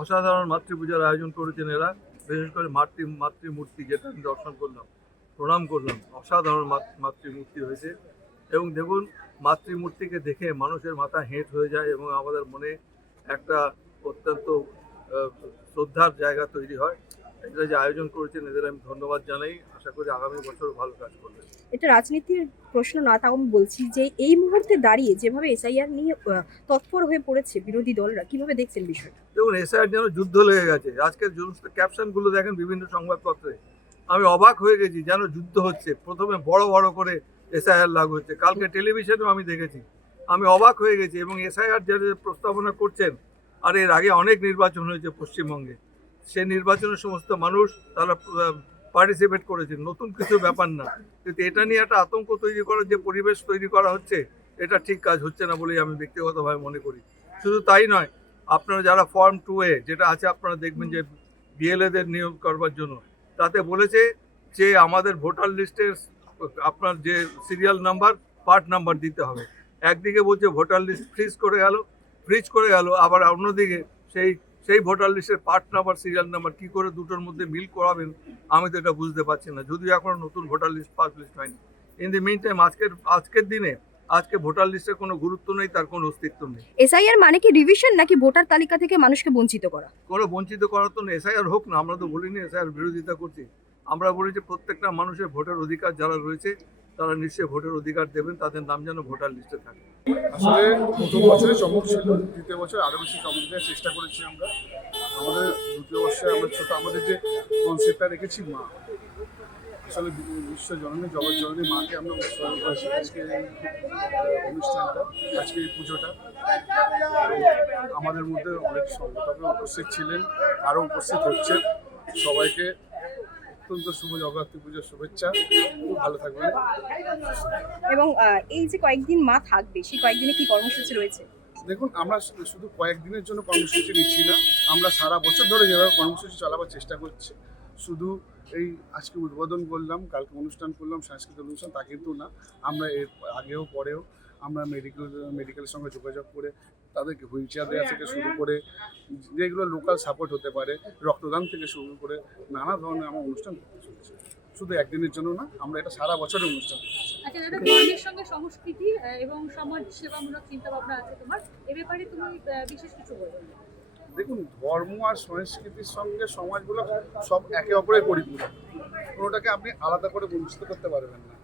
অসাধারণ মাতৃপূজার আয়োজন করেছেন এরা। বিশেষ করে মাতৃমূর্তি যেটা আমি দর্শন করলাম, প্রণাম করলাম, অসাধারণ মাতৃমূর্তি হয়েছে। এবং দেখুন, মাতৃমূর্তিকে দেখে মানুষের মাথা হেঁট হয়ে যায় এবং আমাদের মনে একটা অত্যন্ত শ্রদ্ধার জায়গা তৈরি হয়। এরা যে আয়োজন করেছেন এদের আমি ধন্যবাদ জানাই। আশা করি আগামী বছর ভালো কাজ করবেন। এটা রাজনীতির প্রশ্ন না, তাও আমি বলছি যে এই মুহূর্তে দাঁড়িয়ে যেভাবে এসআইআর নিয়ে তৎপর হয়ে পড়েছে বিরোধী দলরা, কিভাবে দেখছেন বিষয়টা? দেখুন, এসআইআর যেন যুদ্ধ লেগে গেছে। আজকের সমস্ত ক্যাপশনগুলো দেখেন বিভিন্ন সংবাদপত্রে, আমি অবাক হয়ে গেছি, যেন যুদ্ধ হচ্ছে। প্রথমে বড় বড় করে এসআইআর লাগু হচ্ছে, কালকে টেলিভিশনেও আমি দেখেছি। আমি অবাক হয়ে গেছি। এবং এসআইআর যে প্রস্তাবনা করছেন, আর এর আগে অনেক নির্বাচন হয়েছে পশ্চিমবঙ্গে, সেই নির্বাচনের সমস্ত মানুষ তারা পার্টিসিপেট করেছেন, নতুন কিছু ব্যাপার না। কিন্তু এটা নিয়ে একটা আতঙ্ক তৈরি করার যে পরিবেশ তৈরি করা হচ্ছে, এটা ঠিক কাজ হচ্ছে না বলেই আমি ব্যক্তিগতভাবে মনে করি। শুধু তাই নয়, আপনারা যারা ফর্ম 2A যেটা আছে, আপনারা দেখবেন যে বিএলএদের নিয়োগ করবার জন্য তাতে বলেছে যে আমাদের ভোটার লিস্টের আপনার যে সিরিয়াল নাম্বার, পার্ট নাম্বার দিতে হবে। একদিকে বলছে ভোটার লিস্ট ফ্রিজ করে গেল, আবার অন্যদিকে সেই সেই ভোটার লিস্টের পার্ট নাম্বার, সিরিয়াল নাম্বার কী করে দুটোর মধ্যে মিল করাবেন, আমি তো এটা বুঝতে পারছি না, যদিও এখনো নতুন ভোটার লিস্ট পাবলিশ হয়নি। ইন দি মিন টাইম আজকের দিনে আজকে ভোটার লিস্টের কোনো গুরুত্ব নেই, তার কোনো অস্তিত্ব নেই। এসআইআর মানে কি রিভিশন, নাকি ভোটার তালিকা থেকে মানুষকে বঞ্চিত করা? কোনো বঞ্চিত করার তো এসআইআর হোক না, আমরা তো বলিনি এসআইআর বিরোধিতা করছি। আমরা বলেছি প্রত্যেকটা মানুষের ভোটের অধিকার যারা রয়েছে তারা নিশ্চয়ই ভোটের অধিকার দেবেন, তাদের নাম যেন ভোটার লিস্টে থাকে। আসলে প্রথম বছরে চমক ছিল, দ্বিতীয় বছর আরও বেশি চমক দেওয়ার চেষ্টা করেছি আমরা। আমাদের দ্বিতীয় বর্ষে আমরা আমাদের যে কনসেপ্টটা রেখেছি মা, আসলে বিশ্ব জননী জগৎ জননী মাকে আমরা উৎসর্গ করেছি আজকে এই অনুষ্ঠানটা, আজকে এই পুজোটা। আমাদের মধ্যে অনেক সংগঠক উপস্থিত ছিলেন, আরও উপস্থিত হচ্ছেন। সবাইকে অত্যন্ত শুভ জগদ্ধাত্রী পুজোর শুভেচ্ছা। খুব ভালো থাকবেন। এবং এই যে কয়েকদিন মা থাকবে, সেই কয়েকদিনে কি কর্মসূচি রয়েছে? দেখুন, আমরা শুধু কয়েকদিনের জন্য কর্মসূচি নিচ্ছি না, আমরা সারা বছর ধরে যেভাবে কর্মসূচি চালাবার চেষ্টা করছি। শুধু এই আজকে উদ্বোধন করলাম, কালকে অনুষ্ঠান করলাম, সাংস্কৃতিক অনুষ্ঠান, তা কিন্তু না। আমরা এর আগেও পরেও আমরা মেডিকেলের সঙ্গে যোগাযোগ করে তাদেরকে হুইল চেয়ার দেওয়া থেকে শুরু করে, যেগুলো লোকাল সাপোর্ট হতে পারে, রক্তদান থেকে শুরু করে নানা ধরনের আমার অনুষ্ঠান করতে চলেছে। শুধু একদিনের জন্য না, আমরা এটা সারা বছরের অনুষ্ঠান করছি। আচ্ছা দাদা, ধর্মের সঙ্গে সংস্কৃতি এবং সমাজ সেবামূলক চিন্তা ভাবনা আছে তোমার, এ ব্যাপারে তুমি বিশেষ কিছু বলবে? দেখুন, ধর্ম আর সংস্কৃতির সঙ্গে সমাজগুলো সব একে অপরের পরিপূরক, কোনোটাকে আপনি আলাদা করে বঞ্চিত করতে পারবেন না।